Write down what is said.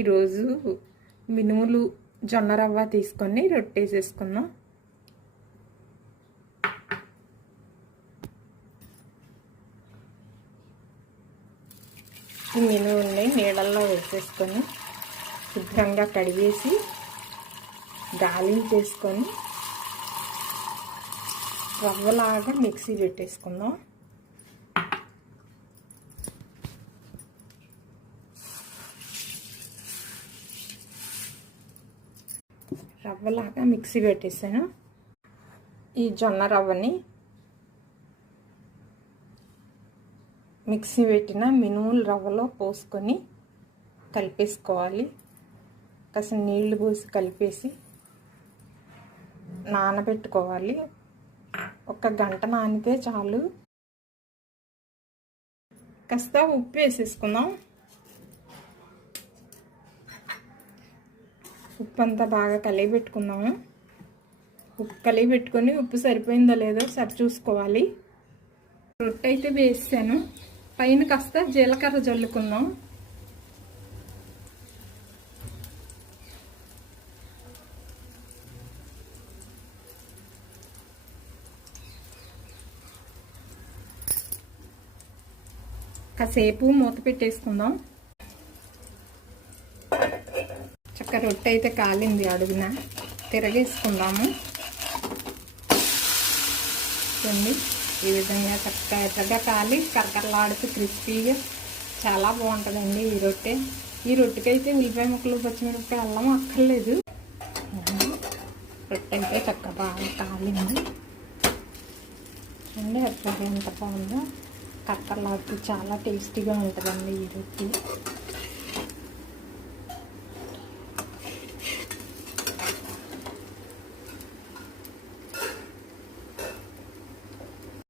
ఈరోజు మినుములు జొన్న రవ్వ తీసుకొని రొట్టె చేసుకుందాం. ఈ మినుముల్ని నీళ్ళల్లో వేసేసుకొని శుభ్రంగా కడిగేసి గాలించేసుకొని రవ్వలాగా మిక్సీ పెట్టేసుకుందాం. రవ్వలాగా మిక్సీ పెట్టేసాను. ఈ జొన్న రవ్వని మిక్సీ పెట్టిన మినుముల రవ్వలో పోసుకొని కలిపేసుకోవాలి. కాస్త నీళ్లు పోసి కలిపేసి నానబెట్టుకోవాలి. 1 గంట నానితే చాలు. కాస్త ఉప్పు వేసేసుకుందాం. ఉప్పు అంతా బాగా కలిపి పెట్టుకుందాము. ఉప్పు కలిపి పెట్టుకొని ఉప్పు సరిపోయిందో లేదో సరి చూసుకోవాలి. రొట్టె అయితే వేసాను. పైన కాస్త జీలకర్ర జల్లుకుందాం. కాసేపు మూత పెట్టేసుకుందాం. చక్క రొట్టె అయితే కాలింది. అడుగున తిరగేసుకుందాము. చూడండి, ఈ విధంగా చక్కగా ఎర్రగా కాలి కరకరలాడుతూ క్రిస్పీగా చాలా బాగుంటుందండి ఈ రొట్టె. ఈ రొట్టెకైతే ఉల్లిపాయ ముక్కలు, పచ్చిమిరపకాయ, అల్లం అక్కర్లేదు. రొట్టె అయితే చక్కగా బాగా కాలింది. చూడండి ఎర్రగా ఎంత బాగుందో. కరకరలాడుతూ చాలా టేస్టీగా ఉంటుందండి ఈ రొట్టె.